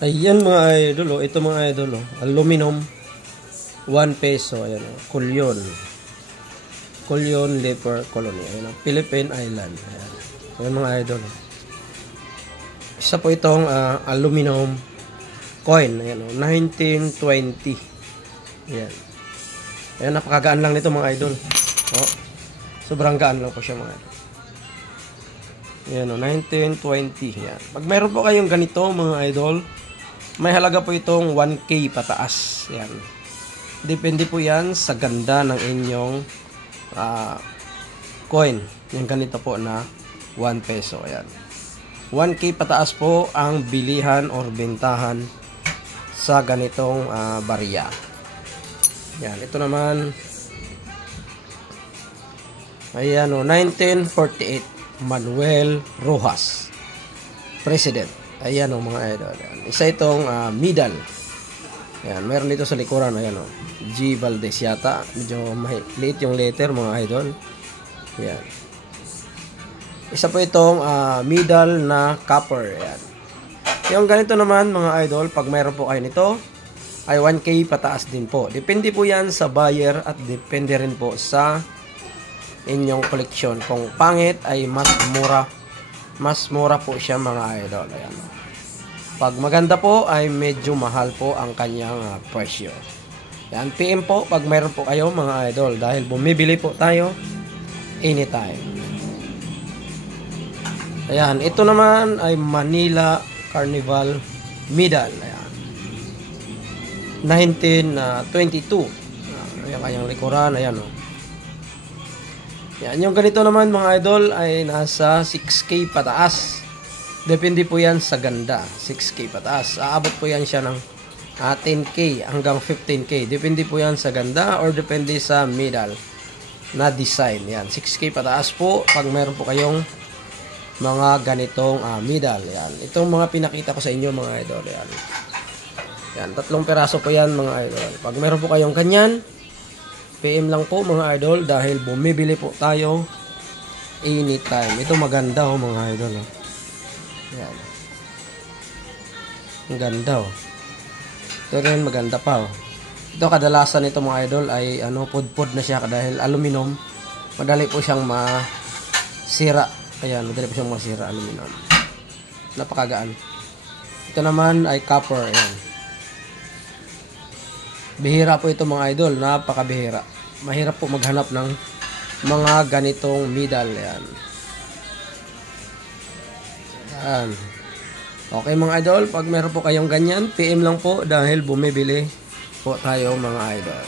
Ayan mga idol, ito mga idol, aluminum, 1 peso, ayan Kulyon. Kulyon Leper Colony, ayan Philippine Island. Ayan mga idol. Isa po itong aluminum coin, ayan 1920. Ayan. Ayan, napakagaan lang nito mga idol. Oh. Sobrang gaan lang po siya mga idol. Ayan 1920. Ayan. Pag mayroon po kayong ganito mga idol, may halaga po itong 1K pataas. Yan. Depende po yan sa ganda ng inyong coin. Yung ganito po na 1 peso. Ayan. 1K pataas po ang bilihan or bentahan sa ganitong barya. Yan. Ito naman. Ayan 1948. Manuel Rojas. President. Ayan mga idol. Ayan. Isa itong medal. Ayan, meron dito sa likuran. Ayan G. Valdez yata. Medyo maliit yung letter mga idol. Ayan. Isa po itong medal na copper. Ayan. Yung ganito naman mga idol, pag mayroon po kayo nito, ay 1K pataas din po. Depende po yan sa buyer at depende rin po sa inyong koleksyon. Kung pangit ay mas mura po siya mga idol. Ayan. Pag maganda po ay medyo mahal po ang kanyang presyo. Ayan, PM po pag mayroon po kayo mga idol dahil bumibili po tayo anytime. Ayan, ito naman ay Manila Carnival Medal. Ayan. 1922. Ayan kanyang likuran. Ayan Yan, yung ganito naman mga idol ay nasa 6K pataas. Depende po yan sa ganda. 6K pataas. Aabot po yan siya ng 10K hanggang 15K. Depende po yan sa ganda or depende sa medal na design. Yan, 6K pataas po pag meron po kayong mga ganitong medal. Yan. Itong mga pinakita ko sa inyo mga idol. Yan. Yan, 3 peraso po yan mga idol. Pag meron po kayong kanyan, PM lang po mga idol dahil bumibili po tayo anytime. Ito maganda mga idol. Yan. Ang ganda Ito rin maganda pa Ito kadalasan ito mga idol ay pudpud na siya dahil aluminum. Madali po siyang masira. Ayan, madali po siyang masira aluminum. Napakagaan. Ito naman ay copper. Ayan. Bihira po ito mga idol, napakabihira. Mahirap po maghanap ng mga ganitong medal. Yan. Yan. Okay mga idol, pag meron po kayong ganyan, PM lang po dahil bumibili po tayo mga idol.